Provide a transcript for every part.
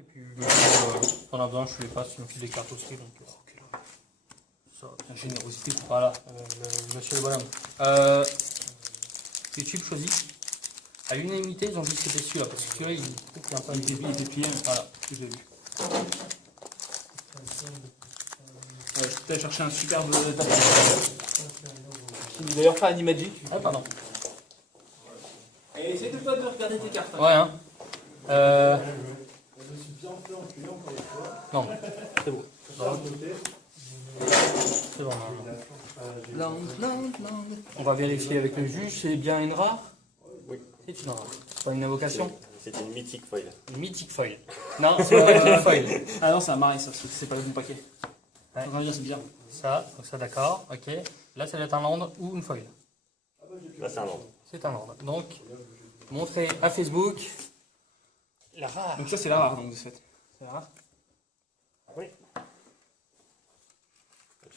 Et puis, on a besoin, je ne sais pas si on fait des cartes aussi. Donc, ça, La générosité. voilà, le monsieur le bonhomme. YouTube choisit. À l'unanimité, ils ont dit que c'était celui-là, parce que celui-là, il est un peu. Il était plié, Voilà. je l'ai vu. Je vais chercher un superbe tapis. Il n'est d'ailleurs pas Animagic. Ah, pardon. Et essaye de pas de regarder tes cartes. Ouais, hein. Non, c'est bon. C'est bon. On va vérifier avec le juge, c'est bien une rare? Oui. C'est une rare. C'est pas une invocation? C'est une mythique foil. Une mythique foil. Non, c'est pas une foil. Ah non, c'est un marais, ça, c'est pas le bon paquet. Ouais. C'est bien. Ça, donc ça d'accord, ok. Là, ça doit être un land ou une foil. Là, c'est un land. C'est un land. Donc, montrez à Facebook la rare. Donc ça, c'est la rare, donc, de ce fait. C'est la rare. Oui.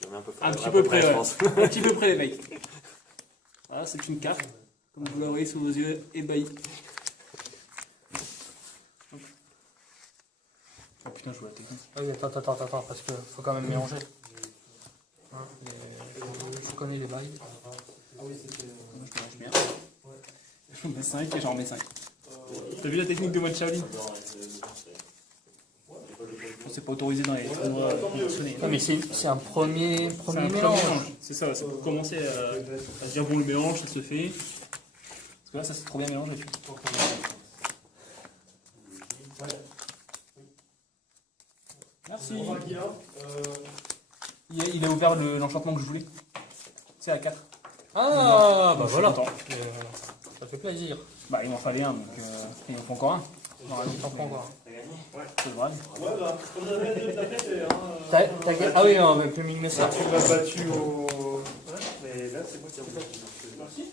Tu remets Un à petit peu peu près, je ouais. pense. Un petit peu près, les mecs. Voilà, c'est une carte. Comme vous la voyez sous vos yeux, ébahis. Oh putain, je vois la technique. Oui, attends, parce qu'il faut quand même mélanger. Hein, je connais les bails. Moi, je mélange bien. Je mets 5 et j'en remets 5. T'as vu la technique de mode Shaolin? C'est pas autorisé dans les tournois conventionnés. Non, mais c'est un premier C'est un mélange. C'est ça, c'est pour commencer à se dire bon, le mélange, ça se fait. Parce que là, ça c'est trop bien mélangé. Merci. Il a ouvert l'enchantement que je voulais. C'est à 4. Ah, bah Je suis voilà. content. Ça fait plaisir. Bah, il m'en fallait un, donc il en faut encore un. On aura longtemps pour encore. C'est vrai. Ah oui, on va plus miner ça. Tu m'as battu au. Ouais, mais là, c'est moi qui ai battu. Merci.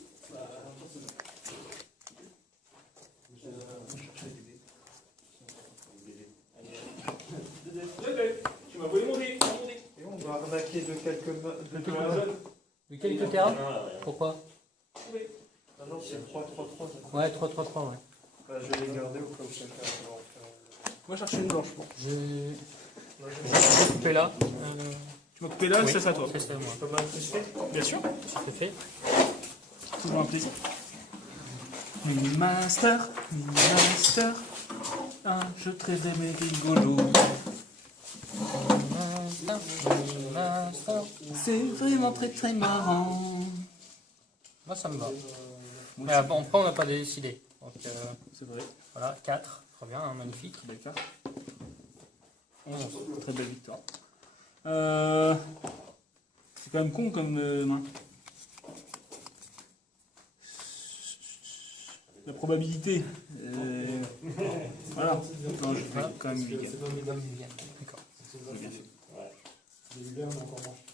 Tu m'as volé mon dé. Et on va arnaquer de quelques mains. De quelques terrains? Pourquoi? Ah non, c'est 3-3-3. Ouais, 3-3-3, ouais. Bah, je vais les garder au cas où quelqu'un va en faire. Moi, je cherche une blanche. Bon. Je vais couper là. Tu m'as coupé là, Oui. c'est ça, toi. C'est ça, moi. Je peux m'incruster? Bien sûr. C'est fait. Toujours un plaisir. Master. Un jeu très aimé rigolo. C'est vraiment très très marrant. Moi, ça me va. Mais après, on n'a pas décidé. Donc, C'est vrai. voilà, 4. Très bien, hein, magnifique. Belle carte. 11. Très belle victoire. C'est quand même con comme main. La probabilité. Voilà. Non, je fais quand même 8 gars. D'accord. J'ai bien fait. Les hivers, on a encore mangé.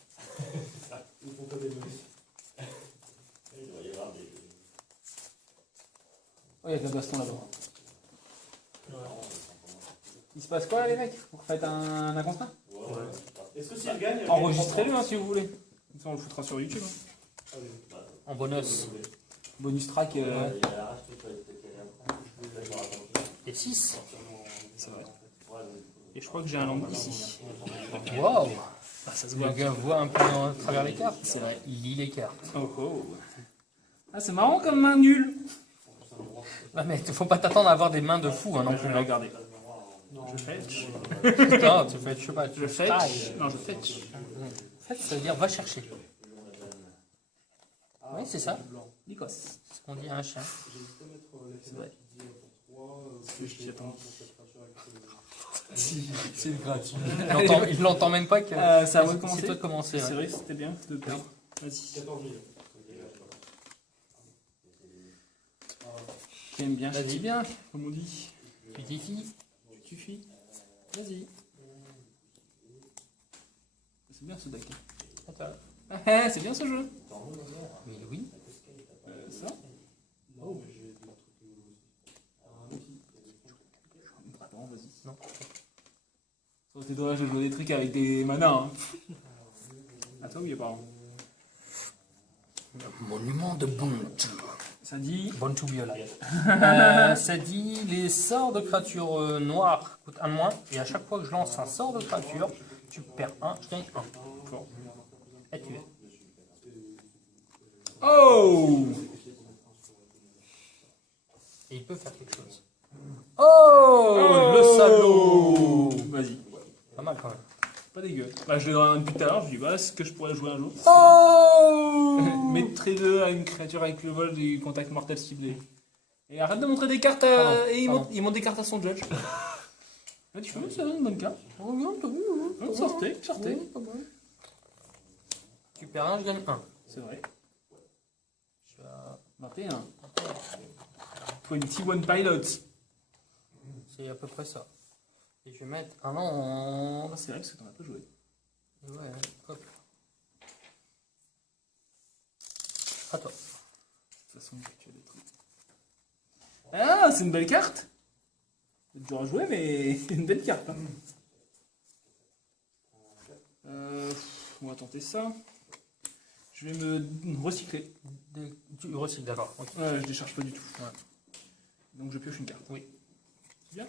Ils font pas des bonus. Oh, il y a de la baston là-bas. Il se passe quoi là, les mecs? Vous faites un constat? Est-ce que s'il gagne. Enregistrez-le hein, si vous voulez. Ça, on le foutra sur YouTube. Hein. En bonus. Bonus track. Et 6. C'est vrai. Et je crois que j'ai un land ici. Waouh! Ah, ça se Le voit. gars voit un peu à travers les cartes. C'est vrai. Il lit les cartes. Oh oh. Ah, c'est marrant comme main nulle. Ah, mais faut pas t'attendre à avoir des mains de fou hein, non Je plus. vais la regarder. Je fetch. Putain, tu fais, je sais pas, tu Je fetch. Non, je fetch. Fetch, ça veut dire va chercher. Oui, c'est ça. Lycos. C'est ce qu'on dit à un chien. C'est vrai. J'y attends. C'est gratuit. Il l'entend même pas que. Ça va commencer. C'est toi de commencer. C'est Ouais. vrai, c'était bien de perdre. Vas-y. Qui aime bien. Vas-y, bien. Comme on dit. Tu dis fille. Tu fuis. Vas-y. C'est bien ce deck. Attends. Ah, c'est bien ce jeu. Mais oui. Ça. Attends, vas-y. Non. Ça aurait été dommage de jouer des trucs avec des manas. Hein. À toi, oui, apparemment. Monument de Bonte. Ça dit. Born to be alive. Ça dit les sorts de créatures noires coûtent 1 de moins. Et à chaque fois que je lance un sort de créature, tu perds 1, je gagne 1. Fort. Et tu es. Oh! Et il peut faire quelque chose. Oh, le salaud! Vas-y. Pas mal quand même. Pas dégueu. Bah, je l'ai demandé depuis tout à l'heure, je dis voilà ce que je pourrais jouer un jour. Oh! Mettez 2 à une créature avec le vol du contact mortel ciblé. Et arrête de montrer des cartes Pardon, et pardon. il montre des cartes à son judge. Là, tu fais, ça donne une bonne carte. Sortez, sortez. Tu perds 1, je gagne 1. C'est vrai. Je suis à 21. Faut une T1 Pilot. C'est à peu près ça. Et je vais mettre un an en... C'est vrai parce que t'en as pas joué. Ouais, hop. À toi. De toute façon, tu as des trucs. Ah, c'est une belle carte. C'est dur à jouer, mais une belle carte. Hein. On va tenter ça. Je vais me recycler. Tu recycles, d'accord. Ok. Ouais, je décharge pas du tout. Ouais. Donc je pioche une carte. Oui. C'est bien.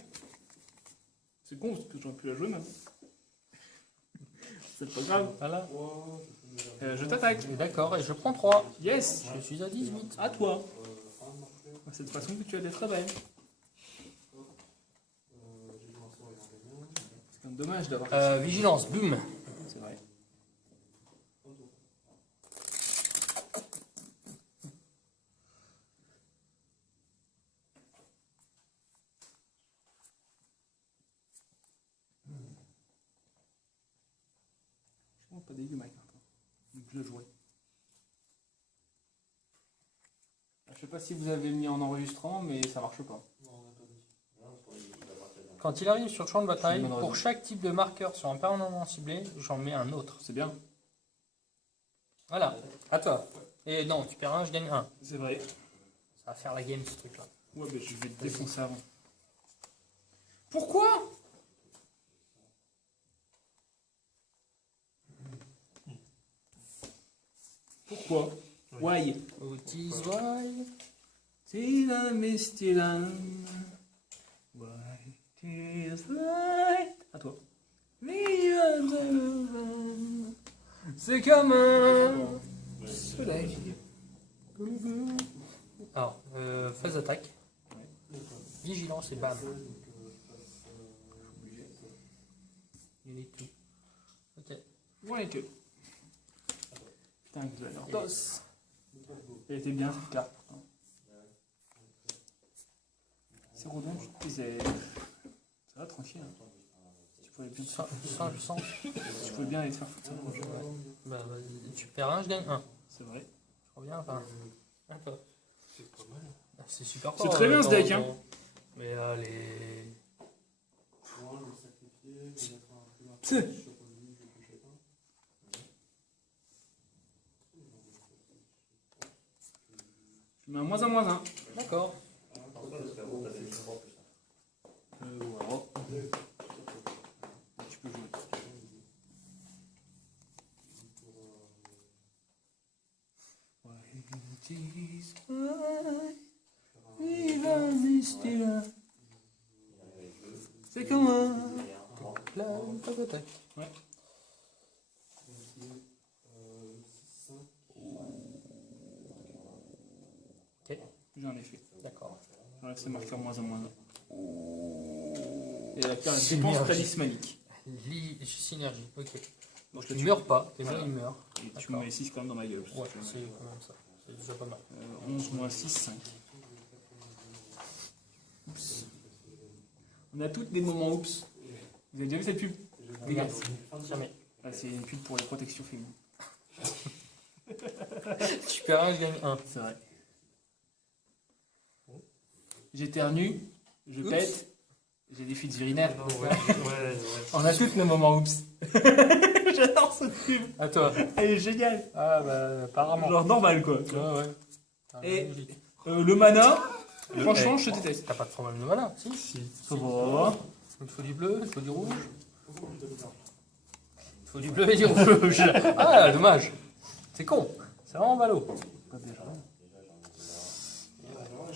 C'est con parce que j'aurais pu la jouer même. C'est pas grave. Voilà. Je t'attaque. Et d'accord, et je prends 3. Yes. Je suis à 18. À toi. C'est de façon que tu as des très belles. C'est quand même dommage d'avoir. Vigilance, boum. C'est vrai. Franchement, pas dégueu ma carte. Donc je le jouerai. Je sais pas si vous avez mis en enregistrant, mais ça marche pas. Quand il arrive sur le champ de bataille, C'est une bonne pour raison. chaque type de marqueur sur un permanent ciblé, j'en mets un autre. C'est bien. Voilà, à toi. Et non, tu perds 1, je gagne 1. C'est vrai. Ça va faire la game ce truc-là. Ouais, bah, je vais te défoncer avant. Pourquoi? Pourquoi? Why? What is why? Still Mistilan. Why is light? À toi. C'est comme un soleil. Alors, phase d'attaque. Vigilance et bam. Il est tout. Ok. Ouais, que. Putain, que j'adore. Dos. Elle était bien cette carte. pourtant. C'est redon, je trouve que c'est. Ça va tranquille. Hein. Tu pouvais bien, Je sens. tu pouvais bien aller te faire foutre ça. Bah, vas-y, tu perds 1, je gagne 1. C'est vrai. Je reviens, enfin. D'accord. C'est pas mal. C'est super C'est fort. très bien, ce deck, hein. Mais les. Moi, je vais le sacrifier, je vais mettre un plus un Tch. peu sur lui, je vais toucher pas. Je mets un -1/-1. D'accord. Voilà. Tu peux jouer. C'est comme un. Là, phase d'attaque. Ouais. Ok, J'en ai fait. d'accord. J'enlève ces marqueurs -1/-1. Et la carte Synergie. dépense talismanique. Synergie, ok. Donc je tu te tue. meurs pas, tes Voilà. il meurt. Et tu D'accord. mets 6 quand même dans ma gueule. Ouais, c'est quand même ça. C'est déjà pas mal. 11 moins 6, 5. Oups. On a tous des moments oups. Vous avez déjà vu cette pub? Regarde, jamais. Ah, c'est une pub pour les protections féminines. Tu perds 1, je gagne 1. C'est vrai. J'éternue, je Oups. pète, j'ai des fuites urinaires. Ouais. On a tous nos moments oups. J'adore cette pub. À toi. Elle est géniale. Ah bah apparemment. Genre normal quoi. Ouais, ouais. Et- Logique. Le mana, franchement, je te déteste. T'as pas de problème de mana, si. Si. Ça va. Il faut du bleu, il faut du rouge. Il faut du bleu et du rouge. Ah, dommage. C'est con. C'est vraiment ballot.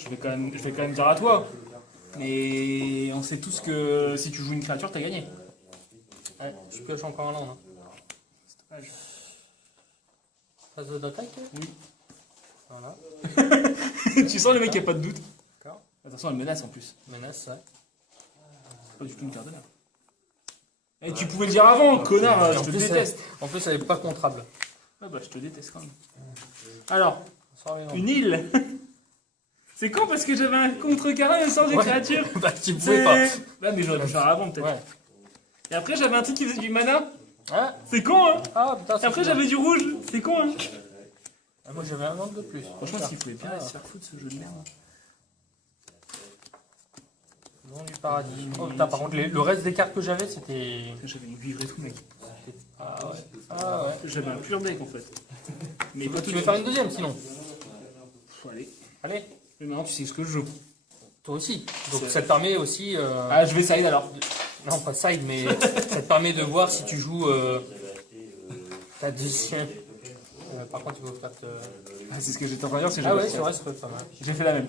je vais quand même dire à toi. Mais on sait tous que si tu joues une créature, t'as gagné. Ouais, je pioche encore un land. Hein. C'est dommage. Phase d'attaque. Oui. Voilà. Tu sens le mec qui a pas de doute. D'accord. Attention, elle menace en plus. Menace, ouais. C'est pas du tout une carte de nerf. Et tu pouvais le dire avant, connard, Et je en te plus, déteste. En plus, elle est pas contrable. Ah bah je te déteste quand même. Alors, On sort les landes. une île. C'est con parce que j'avais un contrecarré et un sort de Ouais. créature. Bah, tu pouvais pas. Bah mais j'aurais pu faire avant peut-être. Ouais. Et après j'avais un truc qui faisait du mana. Ah, C'est con hein. ah putain, Et après j'avais du rouge. C'est con hein. Ah, moi j'avais un land de plus. Franchement s'il pouvait bien Ah. se faire foutre ce jeu de merde. Nom du paradis. Oh putain, par contre, le reste des cartes que j'avais, c'était. J'avais une vivre et tout mec. Ah ouais. Ah ouais. J'avais un pur deck en fait. Mais pas tout Tu de veux faire suite. une deuxième sinon? Allez. Allez, Mais maintenant tu sais ce que je joue. toi aussi. Donc C'est- ça te permet aussi. Ah je vais side alors. Non, pas side, mais ça te permet de voir si tu joues ta deuxième. Par contre, il faut faire. Ah, c'est ce que j'étais en train de dire, c'est que Ah j'ai ouais, fait c'est ça. vrai, ça peut être pas mal. J'ai fait la même.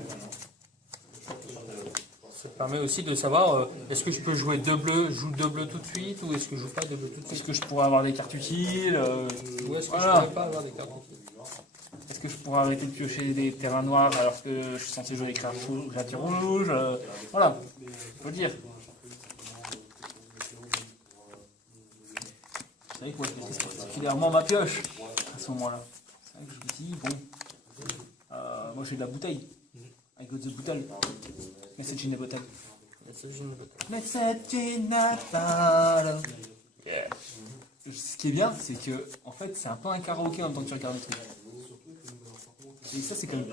Ça te permet aussi de savoir est-ce que je peux jouer deux bleus, je joue deux bleus tout de suite, ou est-ce que je joue pas deux bleus tout de Est-ce suite. que je pourrais avoir des cartes utiles Ou est-ce que voilà. je pourrais pas avoir des cartes utiles. Est-ce que je pourrais arrêter de piocher des terrains noirs alors que je suis censé jouer des créatures rouges Voilà, faut le dire. C'est vrai que moi je maîtrise particulièrement ma pioche à ce moment-là. C'est vrai que je me dis, bon, moi j'ai de la bouteille. I got the bottle. Message in a bottle. C'est une bouteille. Message in a bottle. Ce qui est bien, c'est que en fait c'est un peu un karaoké en même temps que tu regardes le truc. Et ça c'est quand même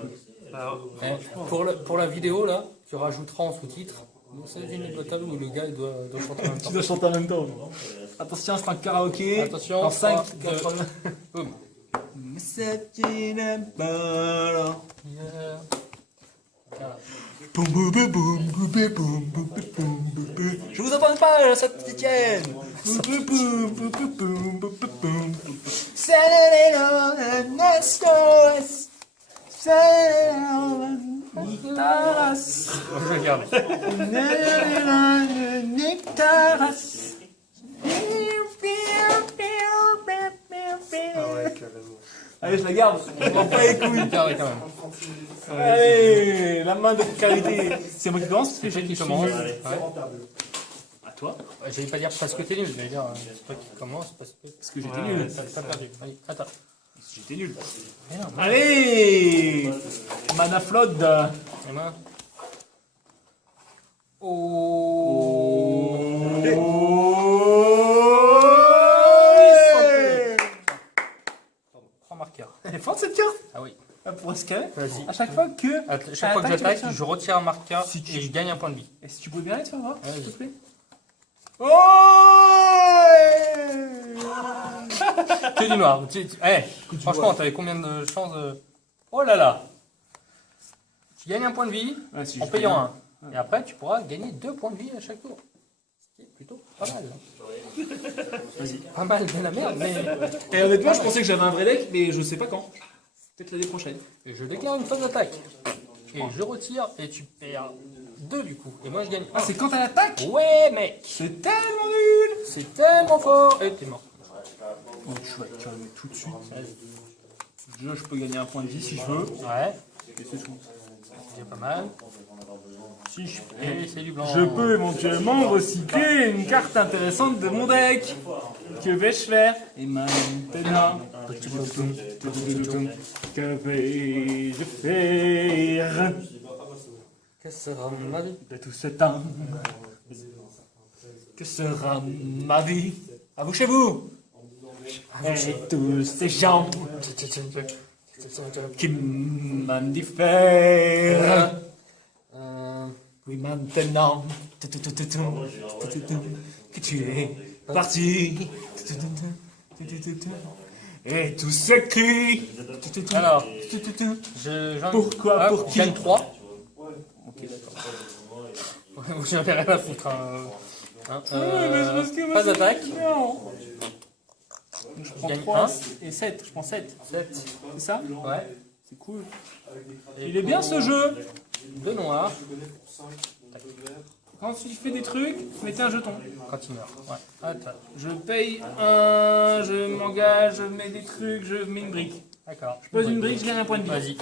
cool. Pour la vidéo là, tu rajouteras en sous-titre. Donc c'est une bottle où le gars il doit chanter en même temps. Tu dois chanter en même temps. Attention, c'est un karaoké. Attention, En 5, 3, 2, 4, boum. Message in a bottle. Yeah. Voilà. Boum, boum, boum, boum, boum, boum, boum, boum, boum, boum. Je vous entends pas, ça te tienne. Boum, boum, boum, boum, boum, boum, boum, boum, boum. Saturday night, Nestos. Saturday night, Taras. Moi, je regarde. Nectaras. Allez, je la garde. On prend pas les couilles. Carré quand même. Allez, la main de carité. C'est moi qui commence. C'est toi qui commence. À Ouais. toi. J'allais pas dire parce que t'es nul, j'allais dire c'est toi qui commence parce que. Parce que j'étais nul. T'as perdu. Allez, attends. J'étais nul. Mais non, Allez, mana flood. les mains. Prends marqueur. Elle est forte cette carte. Ah oui. Pour escaler. Vas-y. À chaque fois que. À chaque fois que Attaque, j'attaque, tu fais ça. je retire un marqueur Si tu- et je gagne un point de vie. Et si tu peux bien aller te faire voir, Vas-y. s'il te plaît. Oh. Que du noir. Franchement, t'avais combien de chances de. Oh là là. Tu gagnes un point de vie Ouais, si en je payant peux un. Et après, tu pourras gagner 2 points de vie à chaque tour. Ce qui est plutôt pas mal. Vas-y. Pas mal de la merde, mais. Et honnêtement, je pensais que j'avais un vrai deck, mais je sais pas quand. Peut-être l'année prochaine. Et je déclare une phase d'attaque. Et je retire et tu perds 2 du coup. Et moi je gagne 1. Ah, c'est quand elle attaque. Ouais, mec. C'est tellement nul. C'est tellement fort. Et t'es mort. Oh, tu vas le mettre tout de suite. Déjà, je peux gagner un point de vie si je veux. Ouais, Et c'est tout. c'est pas mal. Si je Et c'est du blanc. Je peux éventuellement recycler une carte intéressante de mon deck. Que vais-je faire? Et maintenant, que vais-je faire Que sera ma vie? de tout ce temps? Que sera ma vie? À vous chez vous! Et tous ces gens qui m'indiffèrent. Oui, maintenant que tu es parti. Et tout ce cri. Alors, Pourquoi, pour qui? Je gagne 3. Ok, d'accord. J'en ai rien à foutre. Hein, mais c'est parce que pas d'attaque. Non. Je prends gagne 3 un. et 7. Je prends 7. 7. C'est ça? Ouais. C'est cool. Et Il est bien ce jeu. 2 noirs. Je connais pour 5, donc 2 verts. Quand tu fais des trucs, mettez un jeton. Quand il meurt. Ouais. Attends. Je paye un, je m'engage, je mets des trucs, je mets une brique. D'accord. Je pose une brique, je gagne un point de vie. Vas-y.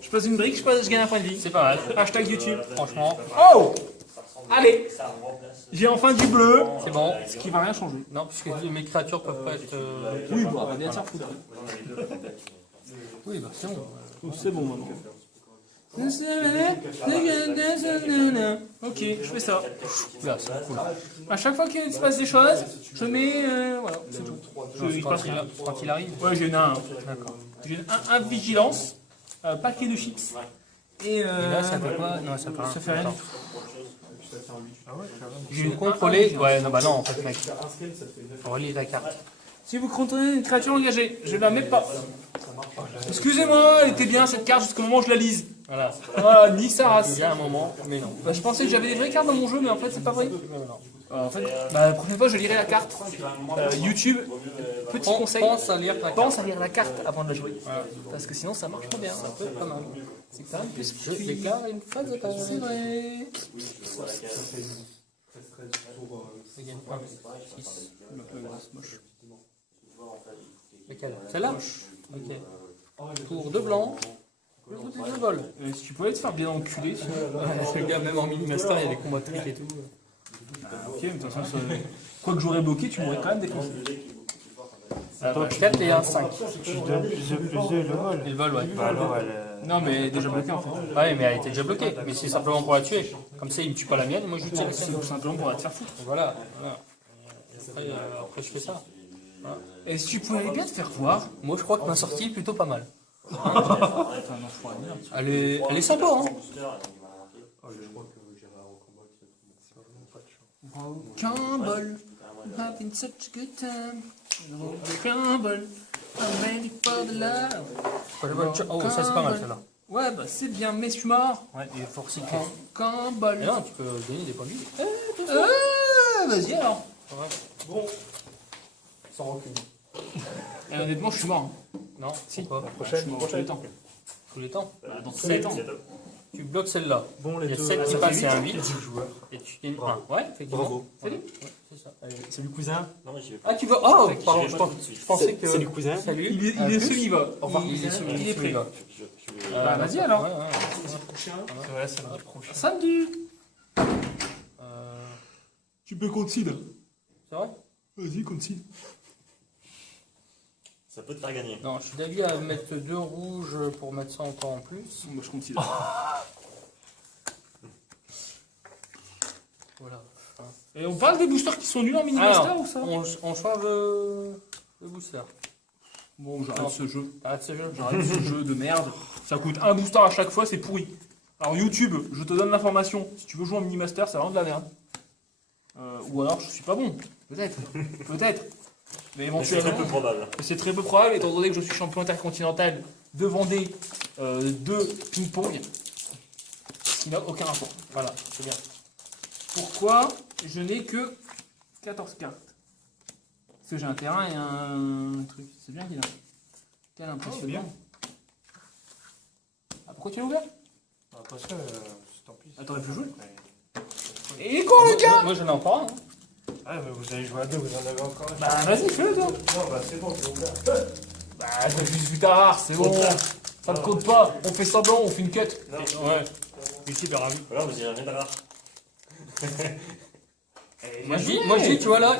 Je pose une brique, je gagne un point de vie. C'est pas mal. Hashtag YouTube. Franchement, Oh! Allez! J'ai enfin du bleu, c'est bon. ce qui va rien changer. Non, puisque mes créatures peuvent pas être. Oui, bon, on va bien se faire foutre. Oui, bah c'est bon. C'est bon maintenant. Ok, je fais ça. Là, c'est cool. À chaque fois qu'il se passe des choses, je mets. Voilà, c'est tout. Il se passe rien. Quand il arrive. Ouais, j'ai une 1. D'accord. J'ai une 1 vigilance, paquet de chips. Et Et là, ça fait quoi? Non, ça fait rien. ça fait rien. Attends. J'ai Je une vais contrôler. Ouais, non, bah non, en fait, mec. Un scale, ça te fait 9. Relis la carte. Si vous contrôlez une créature engagée, je la mets pas. Excusez-moi, elle était bien cette carte jusqu'au moment où je la lise. Voilà. Voilà, ni sa race. Il y a un moment, mais non. Bah, je pensais que j'avais des vraies cartes dans mon jeu, mais en fait, c'est pas vrai. Non. En fait, bah, la prochaine fois, je lirai la carte. YouTube, petit conseil, Pense à lire ta carte. pense à lire la carte avant de la jouer. Parce que sinon, ça marche pas bien. Ça peut être pas mal. C'est quand même plus Je déclare une phase de passe. C'est vrai. Ça gagne quoi? 6. Moche. Lequel? Celle-là? Ok. Tour de blanc. Je vole. Si tu pouvais te faire bien enculer, sinon. Le gars, même en mini-master, il y a des combats de trucs et tout. Ok, mais de toute façon, quoi que j'aurais bloqué, tu m'aurais quand même défoncé. 4 et 1, 5. Tu donnes plus de le vol. Et le vol, ouais. Bah alors elle. Non, mais déjà bloqué en fait. Ouais, mais elle était déjà bloquée. Mais c'est simplement pour la tuer. Comme ça, il me tue pas la mienne, moi je tue la C'est sienne. tout simplement pour te faire foutre. Voilà. Voilà. Après, je fais ça. Et si tu pouvais bien te faire voir. Moi, je crois que ma sortie est plutôt pas mal. T'es un enfoiré de merde. Elle est sympa, hein. Aucun bol. I'm having such a good time. Aucun bol. I'm ready for the love. Oh, ça c'est pas mal celle-là. Ouais, bah c'est bien, mais je suis mort. Ouais, il est forcé. Aucun bol. Et non, tu peux gagner des points de vie. Vas-y alors. Ouais. Bon. Sans rancune. Et honnêtement, je suis mort. Non, si. Pourquoi? Je suis mort tous les temps. Tous les temps. Dans tous les temps. Tu bloques celle-là. Bon, Il y les a deux. 7 qui passent et un 8. joueurs. Et tu gagnes 1. Ouais, effectivement. Bravo. C'est lui. Ouais, c'est ça. Allez, salut cousin. Non, mais j'y vais pas. Ah, tu vas. Oh, pardon, J'y vais pas tout de suite. je pensais que. Salut cousin. Salut. Il est celui qui va. Au revoir. Il est celui Il est prêt. qui va. Bah, vas-y, alors. Ouais, ouais. Ouais, c'est le prochain. Samedi. Euh, Tu peux continuer. C'est vrai? Vas-y, continue. Ça peut te faire gagner. Non, je suis d'avis à mettre 2 rouges pour mettre ça encore en plus. Moi, je continue. Voilà. Et on parle des boosters qui sont nuls en mini-master Alors, ou ça on change le booster. Bon, j'arrête ce jeu. Arrête ce jeu. J'arrête ce jeu de merde. Ça coûte un booster à chaque fois, c'est pourri. Alors YouTube, je te donne l'information. Si tu veux jouer en mini-master, c'est vraiment de la merde. Ou alors je suis pas bon. Peut-être. Peut-être. Mais Mais c'est très peu éventuellement, probable. c'est très peu probable étant donné que je suis champion intercontinental de Vendée de ping-pong. Ce qui n'a aucun rapport. Voilà, c'est bien. Pourquoi je n'ai que 14 cartes? Parce que j'ai un terrain et un truc. C'est bien qu'il a. Quel impressionnant. Ah, pourquoi tu l'as ouvert? Parce que tant pis. Ah, t'aurais pu jouer. Ouais. Et il est con le gars! Moi j'en ai encore un. Hein. Ah, mais vous avez joué à deux, vous en avez encore un. Bah vas-y, fais-le toi! Non, bah c'est bon, c'est ouvert. Bah t'as juste vu ta rare, c'est bon! Ça ne compte pas, on fait semblant, on fait une cut! Ouais. YouTube est ravi. Voilà, vous y avez rien de rare. Moi je dis, tu vois là,